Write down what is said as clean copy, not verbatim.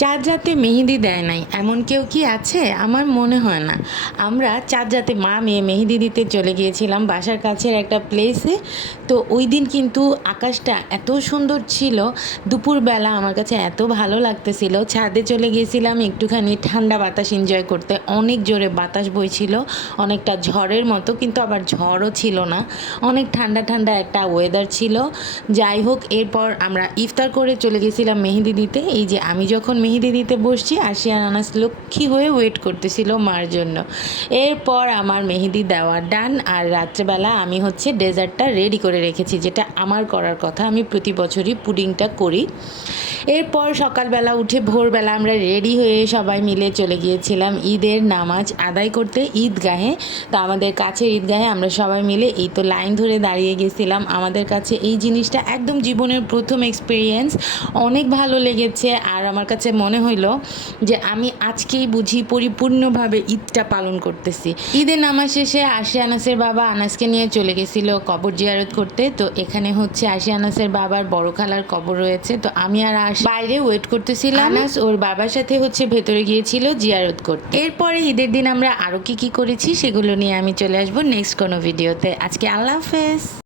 চাঁদ রাতে মেহেদি দেয় নাই এমন কেউ কি আছে? আমার মনে হয় না। আমরা চাঁদ রাতে মা মেয়ে মেহেদি দিতে চলে গিয়েছিলাম বাসার কাছের একটা প্লেসে। তো ওই দিন কিন্তু আকাশটা এত সুন্দর ছিল, দুপুরবেলা আমার কাছে এত ভালো লাগতেছিল। ছাদে চলে গিয়েছিলাম একটুখানি ঠান্ডা বাতাস এনজয় করতে। অনেক জোরে বাতাস বইছিল, অনেকটা ঝড়ের মতো, কিন্তু আবার ঝড়ও ছিল না। অনেক ঠান্ডা ঠান্ডা একটা ওয়েদার ছিল। যাই হোক, এরপর আমরা ইফতার করে চলে গেছিলাম মেহেদি দিতে। এই যে আমি যখন মেহেদি দিতে বসছি, আশিয়ান আনাস লক্ষ্মী হয়ে ওয়েট করতেছিল মার জন্য। এরপর আমার মেহেদি দেওয়া ডান, আর রাত্রেবেলা আমি হচ্ছে ডেজার্টটা রেডি করে রেখেছি, যেটা আমার করার কথা। আমি প্রতি বছরই পুডিংটা করি। এরপর সকালবেলা উঠে ভোরবেলা আমরা রেডি হয়ে সবাই মিলে চলে গিয়েছিলাম ঈদের নামাজ আদায় করতে ঈদগাহে। তো আমাদের কাছের ঈদগাহে আমরা সবাই মিলে এই তো লাইন ধরে দাঁড়িয়ে গেছিলাম। আমাদের কাছে এই জিনিসটা একদম জীবনের প্রথম এক্সপিরিয়েন্স, অনেক ভালো লেগেছে। আর আমার কাছে মনে হইলো যে আমি আজকেই বুঝি পরিপূর্ণভাবে ঈদটা পালন করতেছি। ঈদের নামাজ শেষে আশি আনাসের বাবা আনাসকে নিয়ে চলে গেছিলো কবর জিয়ারত করতে। তো এখানে হচ্ছে আশি আনাসের বাবার বড় খালার কবর রয়েছে। তো আমি আর বাইরে ওয়েট করতেছিলাম। আনাস ওর বাবার সাথে হচ্ছে ভেতরে গিয়েছিল জিয়ারত করতে। এরপরে ঈদের দিন আমরা আরও কি করেছি সেগুলো নিয়ে আমি চলে আসবো নেক্সট কোনো ভিডিওতে। আজকে আল্লাহ হাফেজ।